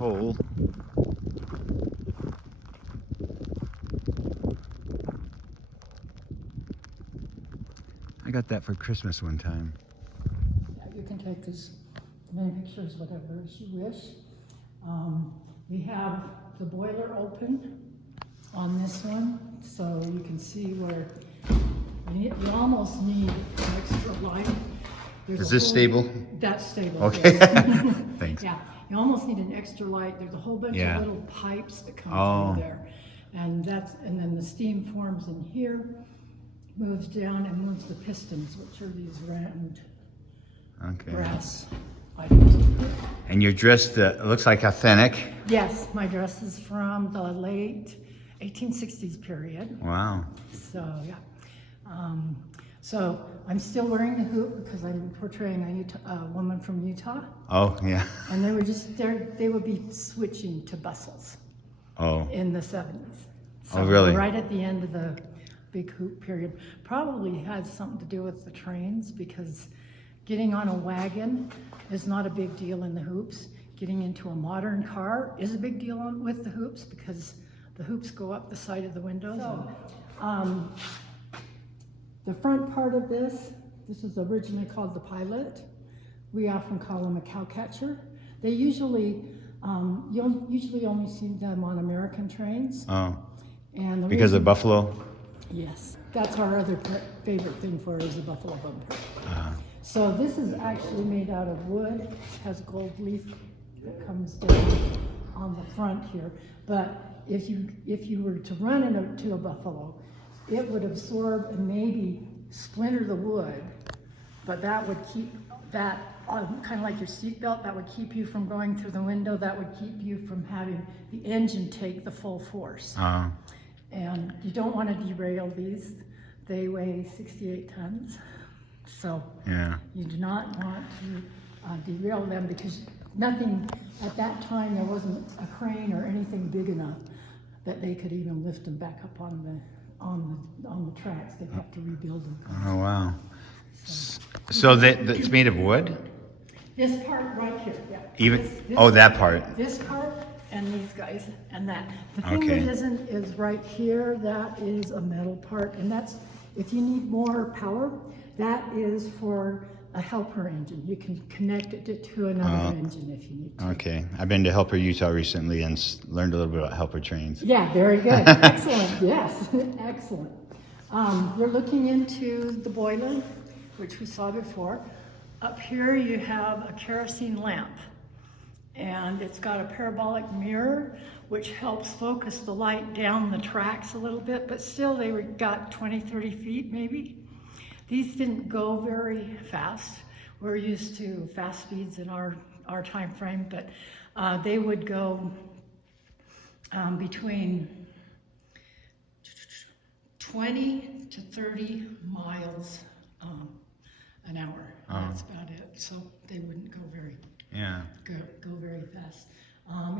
coal. I got that for Christmas one time. Yeah, you can take as many pictures, whatever as you wish. We have the boiler open on this one, so you can see where you almost need an extra light. Is this stable? That's stable. Okay. Yes. Thanks. Yeah, you almost need an extra light. There's a whole bunch of little pipes that come through there, and then the steam forms in here, moves down and moves the pistons, which are these round brass items. And you're dressed, it looks like authentic. Yes, my dress is from the late 1860s period. Wow. So, yeah. So I'm still wearing the hoop because I'm portraying a woman from Utah. Oh, yeah. And they were just there, they would be switching to bustles in the 70s. So really? Right at the end of the big hoop period. Probably had something to do with the trains, because getting on a wagon is not a big deal in the hoops. Getting into a modern car is a big deal with the hoops, because the hoops go up the side of the windows. So, the front part of this is originally called the pilot. We often call them a cowcatcher. They usually, you'll usually only see them on American trains. Oh, and because of buffalo? Yes, that's our other favorite thing for it, is the buffalo bumper. So this is actually made out of wood. It has gold leaf that comes down on the front here. But if you were to run into a buffalo, it would absorb and maybe splinter the wood, but that would keep that kind of like your seatbelt. That would keep you from going through the window. That would keep you from having the engine take the full force. And you don't want to derail these. They weigh 68 tons. So you do not want to derail them, because nothing at that time, there wasn't a crane or anything big enough that they could even lift them back up on the tracks. They'd have to rebuild them. Oh, wow. So it's made of wood? This part right here, yeah. Even this that part. This part and these guys and that. The thing that isn't is right here. That is a metal part, and that's, if you need more power, that is for a helper engine. You can connect it to another engine if you need to. Okay. I've been to Helper, Utah recently and learned a little bit about helper trains. Yeah, very good. Excellent. Yes, excellent. We're looking into the boiler, which we saw before. Up here you have a kerosene lamp, and it's got a parabolic mirror which helps focus the light down the tracks a little bit, but still they got 20-30 feet maybe. These didn't go very fast. We're used to fast speeds in our time frame, but they would go between 20 to 30 miles an hour. That's about it. So they wouldn't go very very fast.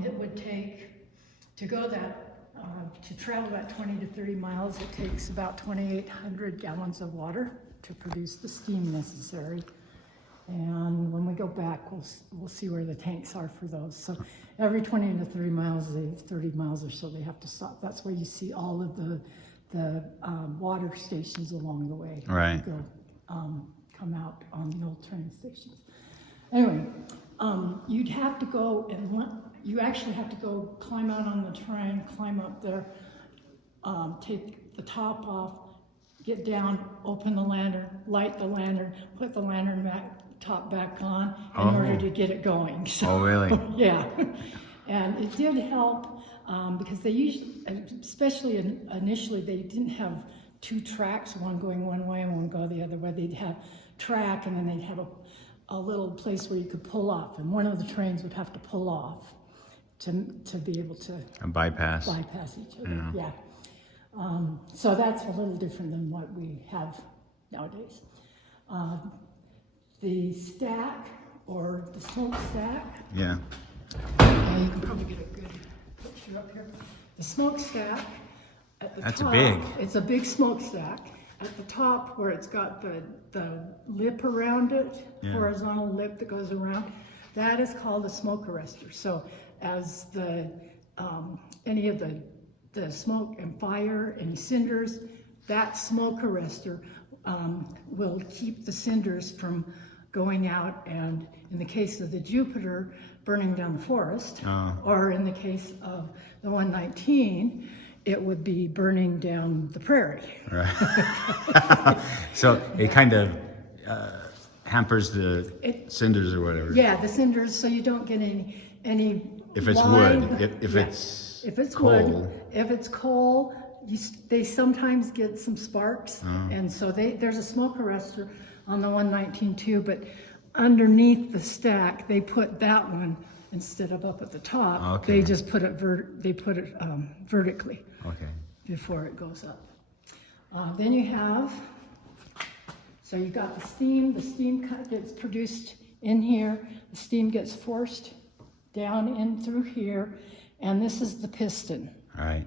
It would take to travel that 20 to 30 miles. It takes about 2,800 gallons of water to produce the steam necessary. And when we go back, we'll see where the tanks are for those. So every 20 to 30 miles, 30 miles or so, they have to stop. That's where you see all of the water stations along the way. Right. Go, come out on the old train stations. Anyway, you'd have to go you actually have to go climb out on the train, climb up there, take the top off, get down, open the lantern, light the lantern, put the lantern top back on in order to get it going. So, really? Yeah. And it did help because they usually, especially initially, they didn't have two tracks, one going one way and one go the other way. They'd have track, and then they'd have a little place where you could pull off, and one of the trains would have to pull off to be able to bypass each other. Yeah. So that's a little different than what we have nowadays. The stack, or the smoke stack. Yeah. You can probably get a good picture up here. The smokestack at the top. That's big. It's a big smokestack. At the top, where it's got the lip around it, horizontal lip that goes around, that is called a smoke arrestor. So as the any of the smoke and fire and cinders, that smoke arrestor will keep the cinders from going out, and in the case of the Jupiter, burning down the forest, or in the case of the 119, it would be burning down the prairie. Right. So it kind of hampers the cinders or whatever. Yeah, the cinders, so you don't get any. If it's live, wood, if it's coal. wood, if it's coal, they sometimes get some sparks, and so there's a smoke arrestor on the 119 too, but underneath the stack, they put that one instead of up at the top. Okay. They just put it vertically. Okay. Before it goes up. Then you have, so you got the steam gets produced in here, the steam gets forced down in through here, and this is the piston. All right.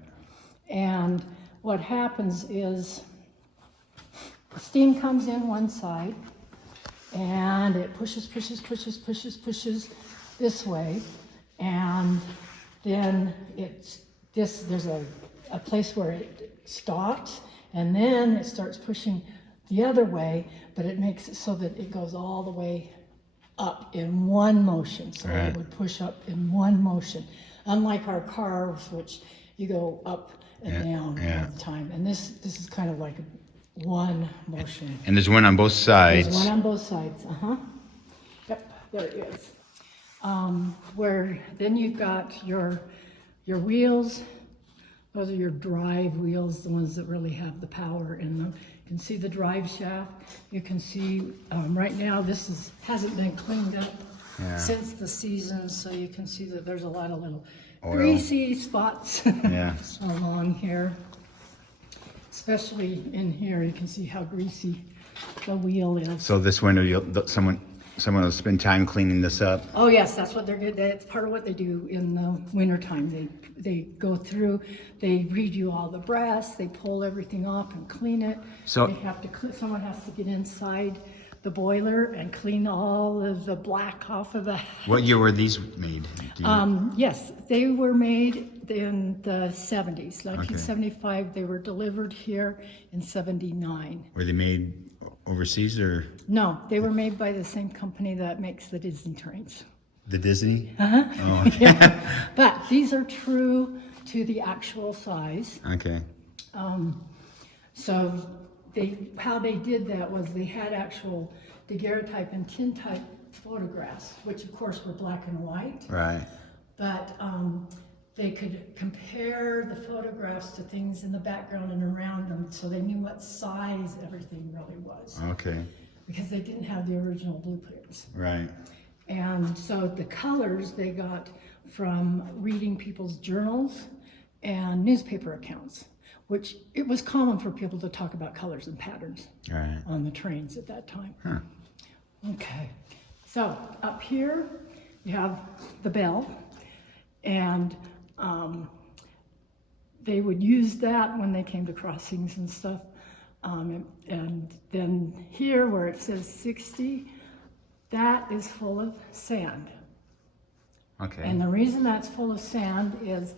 And what happens is the steam comes in one side and it pushes this way, and then there's a place where it stops, and then it starts pushing the other way, but it makes it so that it goes all the way up in one motion. So it would push up in one motion, unlike our cars, which you go up and down all the time. And this is kind of like one motion. And there's one on both sides. There's one on both sides. Yep, there it is. Where then you've got your wheels. Those are your drive wheels, the ones that really have the power in them. You can see the drive shaft. You can see right now this hasn't been cleaned up since the season, so you can see that there's a lot of little greasy spots along here. Especially in here, you can see how greasy the wheel is. So this winter, someone will spend time cleaning this up? Oh yes, that's what they're good. That's part of what they do in the wintertime. They go through, they redo all the brass, they pull everything off and clean it. So they have to. Someone has to get inside the boiler and clean all of the black off of that. What year were these made? Yes, they were made in the 70s, 1975. They were delivered here in 79. Were they made overseas or? No, they were made by the same company that makes the Disney trains. The Disney? Oh, okay. Yeah. But these are true to the actual size. Okay. So how they did that was they had actual daguerreotype and tintype photographs, which of course were black and white. Right. But they could compare the photographs to things in the background and around them, so they knew what size everything really was. Okay. Because they didn't have the original blueprints. Right. And so the colors they got from reading people's journals and newspaper accounts, which it was common for people to talk about colors and patterns on the trains at that time. Huh. Okay, so up here you have the bell, and they would use that when they came to crossings and stuff. And then here where it says 60, that is full of sand. Okay. And the reason that's full of sand is,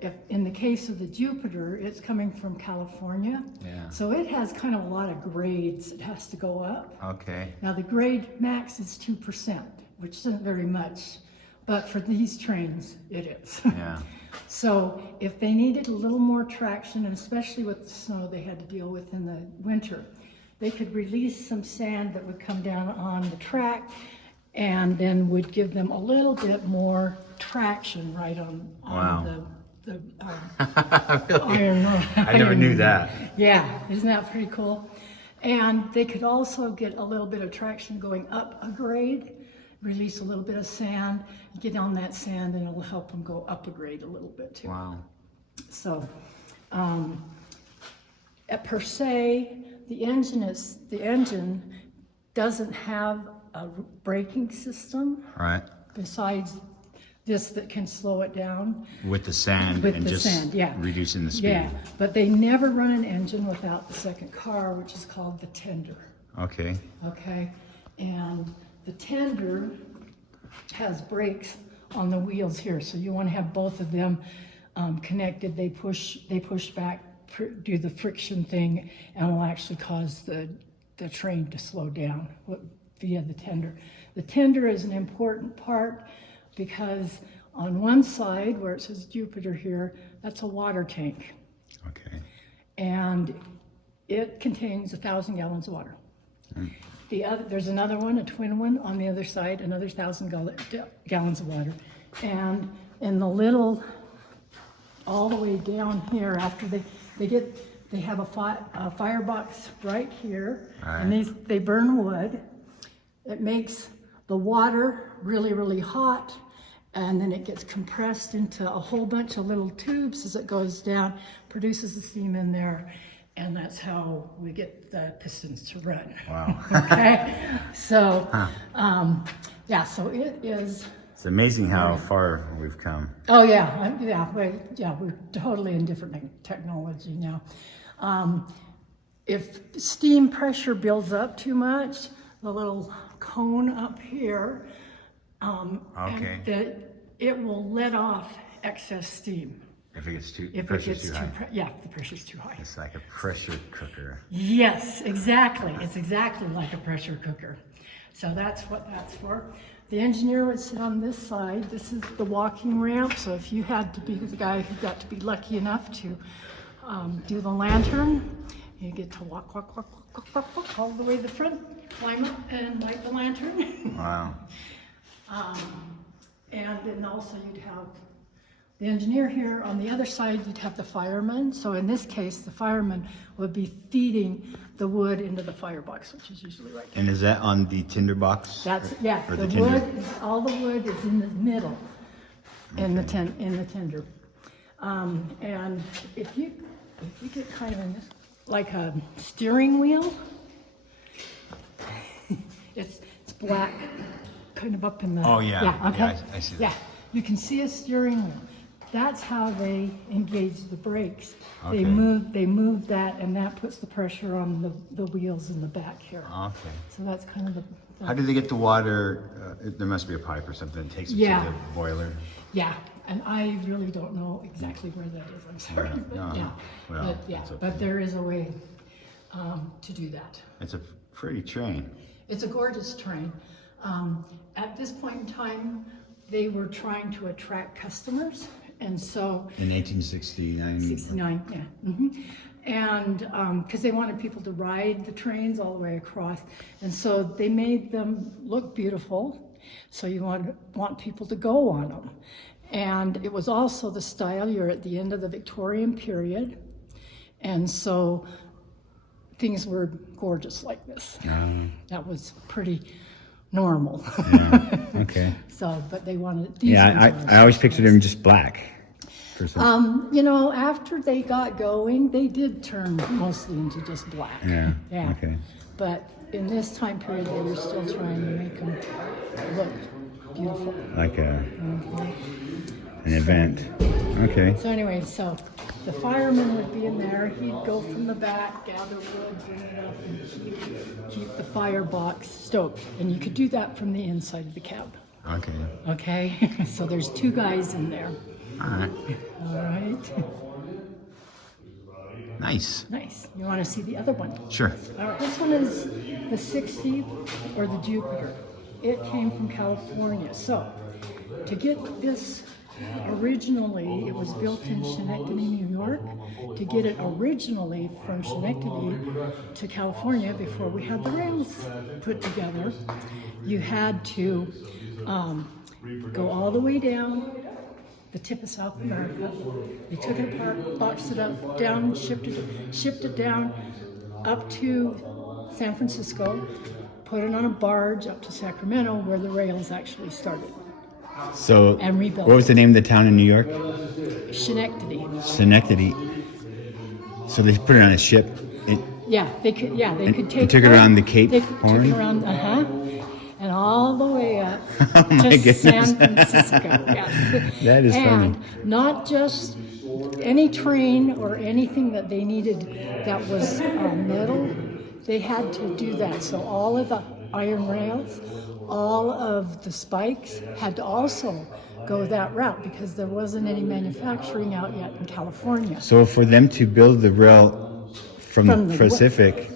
if in the case of the Jupiter, it's coming from California. Yeah. So it has kind of a lot of grades it has to go up. Okay. Now the grade max is 2%, which isn't very much, but for these trains, it is. Yeah. So if they needed a little more traction, and especially with the snow they had to deal with in the winter, they could release some sand that would come down on the track and then would give them a little bit more traction right on the iron. I never knew that. Yeah, isn't that pretty cool? And they could also get a little bit of traction going up a grade, release a little bit of sand, get on that sand, and it'll help them go up a grade a little bit too. Wow. So, per se, the engine doesn't have a braking system. Right. Besides this that can slow it down. With the sand With and the just sand, yeah. reducing the speed. Yeah, but they never run an engine without the second car, which is called the tender. Okay. Okay, and the tender has brakes on the wheels here. So you want to have both of them connected. They push back, do the friction thing, and will actually cause the train to slow down via the tender. The tender is an important part because on one side where it says Jupiter here, that's a water tank. Okay. And it contains 1,000 gallons of water. There's another one, a twin one, on the other side, another 1,000 gallons of water. And in the little, all the way down here, after they have a firebox right here, and they burn wood. It makes the water really, really hot, and then it gets compressed into a whole bunch of little tubes as it goes down, produces the steam in there, and that's how we get the pistons to run. Wow. Okay, so yeah, so it is. It's amazing how far we've come. Oh yeah, we're totally in different technology now. If steam pressure builds up too much, the little cone up here, it will let off excess steam. If it gets too, If pressure's it gets too high. the pressure's too high. It's like a pressure cooker. Yes, exactly. It's exactly like a pressure cooker. So that's what that's for. The engineer would sit on this side. This is the walking ramp. So if you had to be the guy who got to be lucky enough to do the lantern, you get to walk all the way to the front, climb up and light the lantern. Wow. And then also you'd have the engineer here. On the other side, you'd have the fireman. So in this case, the fireman would be feeding the wood into the firebox, which is usually right here. And is that on the tinder box? That's, or the tinder? wood, all the wood is in the middle, in the tender. And if you get kind of in this, like a steering wheel, it's black, kind of up in the. Oh, yeah. Yeah, okay. Yeah, I see that. Yeah, you can see a steering wheel. That's how they engage the brakes. Okay. They move that, and that puts the pressure on the wheels in the back here. Okay. So that's kind of the How do they get the water? There must be a pipe or something that takes it to the boiler. Yeah, and I really don't know exactly where that is. I'm sorry, but no. yeah, Well, but yeah, that's okay. but there is a way to do that. It's a pretty train. It's a gorgeous train. At this point in time, they were trying to attract customers, and so In 1869. 69, yeah. And because they wanted people to ride the trains all the way across, and so they made them look beautiful. So you want people to go on them, and it was also the style. You're at the end of the Victorian period, and so things were gorgeous like this. That was pretty normal. Yeah. Okay. So, but they wanted these. Yeah, I always pictured him just black. You know, after they got going, they did turn mostly into just black. Yeah. Yeah. Okay. But in this time period, they were still trying to make them look beautiful. Like an event. Okay. So anyway, so the fireman would be in there. He'd go from the back, gather wood, bring it up, and keep the firebox stoked. And you could do that from the inside of the cab. Okay. Okay, so there's two guys in there. All right. All right. Nice. Nice. You want to see the other one? Sure. All right. This one is the 60 or the Jupiter. It came from California. So to get this originally, it was built in Schenectady, New York. To get it originally from Schenectady to California before we had the rails put together, you had to go all the way down the tip of South America. They took it apart, boxed it up, down, shipped it down up to San Francisco, put it on a barge up to Sacramento where the rails actually started. So, And rebuilt what was the name of the town in New York? Schenectady. Schenectady. So they put it on a ship. They could take took it around the Cape They Horn? took it around, and all the way up Oh my to goodness. San Francisco. Yes. That is and funny. not just any train or anything that they needed that was metal. They had to do that. So all of the iron rails, all of the spikes had to also go that route because there wasn't any manufacturing out yet in California. So for them to build the rail from From the the Pacific,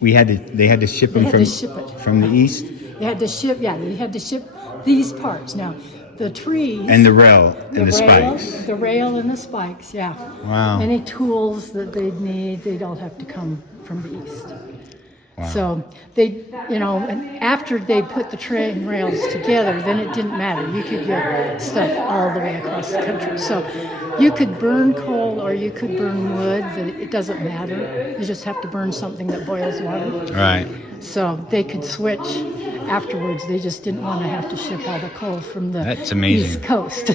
they had to ship They them had from to ship it. from the east, They had to ship, they had to ship these parts. Now, the trees and the rail and the spikes. the rail and the spikes, yeah. Wow. Any tools that they'd need, they'd all have to come from the east. Wow. So they, and after they put the train rails together, then it didn't matter. You could get stuff all the way across the country. So you could burn coal or you could burn wood. It doesn't matter. You just have to burn something that boils water. Right. So they could switch afterwards. They just didn't want to have to ship all the coal from the That's amazing. East Coast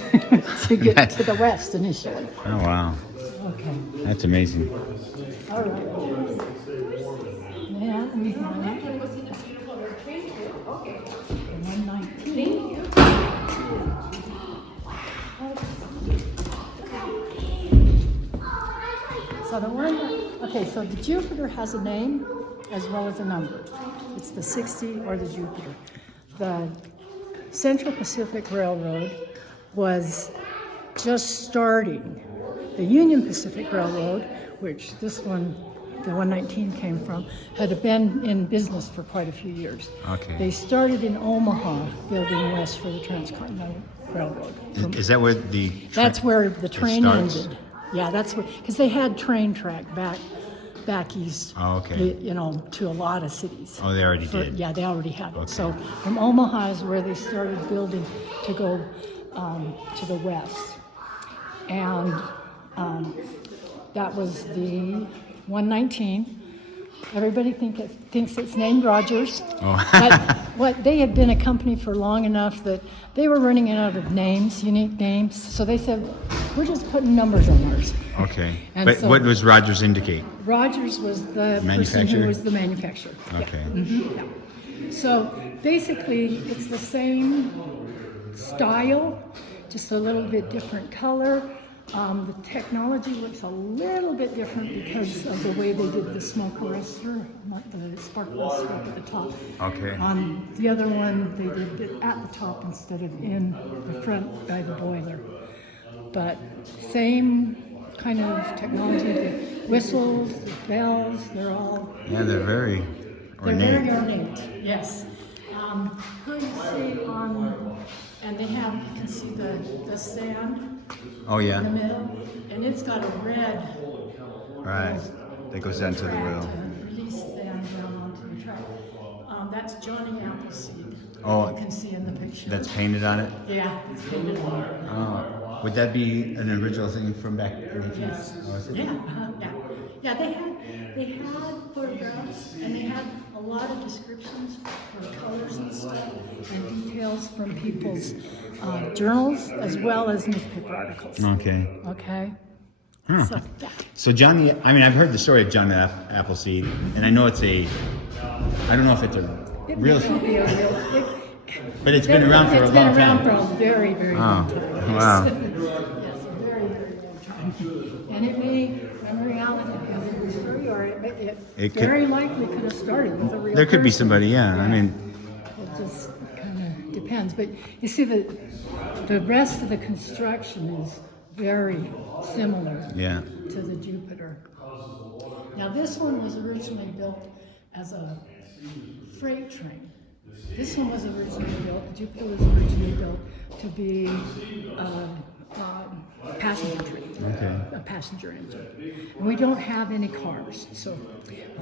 to get to the West initially. Oh wow. Okay. That's amazing. All right. Yeah, we have 119. So so the Jupiter has a name as well as a number. It's the 60 or the Jupiter. The Central Pacific Railroad was just starting. The Union Pacific Railroad, which this one, the 119 came from, had been in business for quite a few years. Okay. They started in Omaha, building west for the Transcontinental Railroad. Is that where the? That's where the train starts? ended. Yeah, that's where, because they had train track back east. Oh, okay. To a lot of cities. Oh, they already did. Yeah, they already had it. Okay. So from Omaha is where they started building to go to the west, and that was the 119. Everybody thinks it's named Rogers. Oh. But they had been a company for long enough that they were running out of names, unique names. So they said, we're just putting numbers on ours. Okay. And But so- what does Rogers indicate? Rogers was the person Manufacturer? who was the manufacturer. Okay. Yeah. So basically, it's the same style, just a little bit different color. The technology looks a little bit different because of the way they did the smoke arrestor, not the spark arrestor up at the top. Okay. On the other one, they did it at the top instead of in the front by the boiler. But same kind of technology, the whistles, the bells, they're all Yeah, they're very they're ornate. very ornate, yes. Here you see and they have, you can see the sand Oh in the yeah. middle, and it's got a red Right. That goes down to the track wheel. to release sand down onto the track. That's Johnny Appleseed. Oh, You can see in the picture. That's painted on it. Yeah, it's painted on. Oh. Would that be an original thing from back in the 1800s? Yes. Oh, is it? Yeah. They had photographs, and they had a lot of descriptions for colors and stuff, and details from people's journals as well as newspaper articles. Okay. Okay. Huh. So yeah. So Johnny, I've heard the story of Johnny Appleseed, and I know I don't know if it's a It real, may be a real. but it's been around for a long It's been around time. for a very, very long Oh, time. wow. Yes, a very, very long time. And it may, in reality, be a real story, or it It could- very likely could have started with a real There could be person. somebody, yeah. I mean, It just kind of depends. But you see, the rest of the construction is very similar yeah. to the Jupiter. Now, this one was originally built as a freight train. This one was originally built, the Jupiter was originally built to be a passenger train, Okay. a passenger engine. And we don't have any cars, so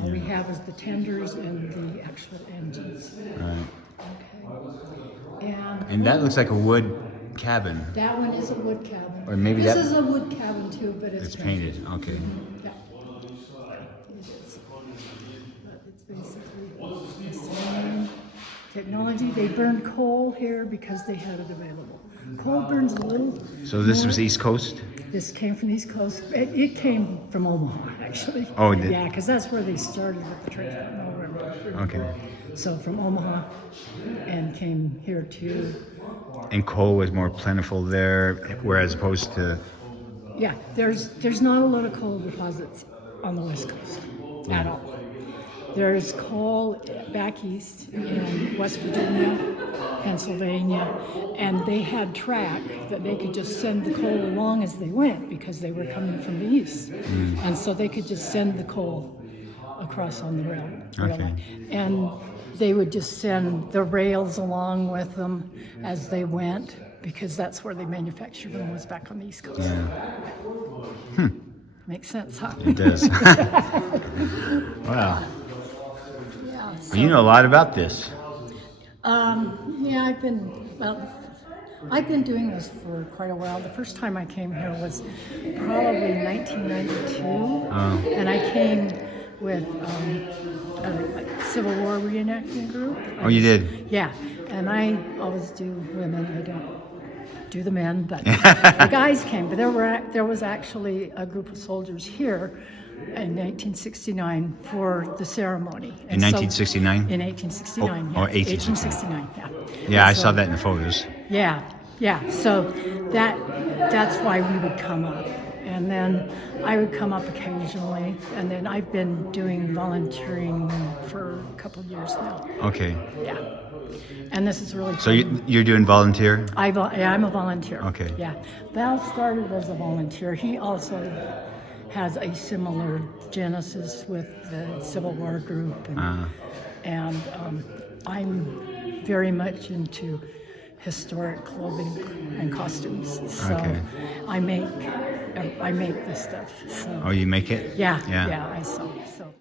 all we have is the tenders and the actual engines. Right. Okay. And that looks like a wood cabin. That one is a wood cabin. Or maybe this that- is a wood cabin too, but it's It's painted. Okay. Yeah. It is. But it's basically the same technology. They burned coal here because they had it available. Coal burns a little. So this more. was East Coast? This came from the East Coast. It came from Omaha, actually. Oh, it did? Yeah, because that's where they started with the Transcontinental Railroad. Okay. So from Omaha and came here to. And coal was more plentiful there, whereas opposed to. Yeah, there's not a lot of coal deposits on the West Coast at all. There's coal back east in West Virginia Pennsylvania, and they had track that they could just send the coal along as they went because they were coming from the east, and so they could just send the coal across on the rail Okay. line, and they would just send the rails along with them as they went because that's where they manufactured them, was back on the East Coast. Yeah. Makes sense, huh? It does. Wow. Yeah. Well, you know a lot about this. Yeah, I've been doing this for quite a while. The first time I came here was probably 1992, and I came with a Civil War reenactment group. Oh, you did? Yeah, and I always do women. I don't do the men, but the guys came. But there was actually a group of soldiers here in 1969 for the ceremony. In 1969? In 1869. Oh, yeah. 1869. 1869. Yeah. Yeah, I So- saw that in the photos. Yeah, yeah. So that's why we would come up, and then I would come up occasionally, and then I've been doing volunteering for a couple of years now. Okay. Yeah, and this is really. So you're doing volunteer? Yeah, I'm a volunteer. Okay. Yeah, Val started as a volunteer. He also has a similar genesis with the Civil War group, and I'm very much into historic clothing and costumes. So Okay. I make this stuff. So Oh, you make it? yeah, Yeah. I sew. So.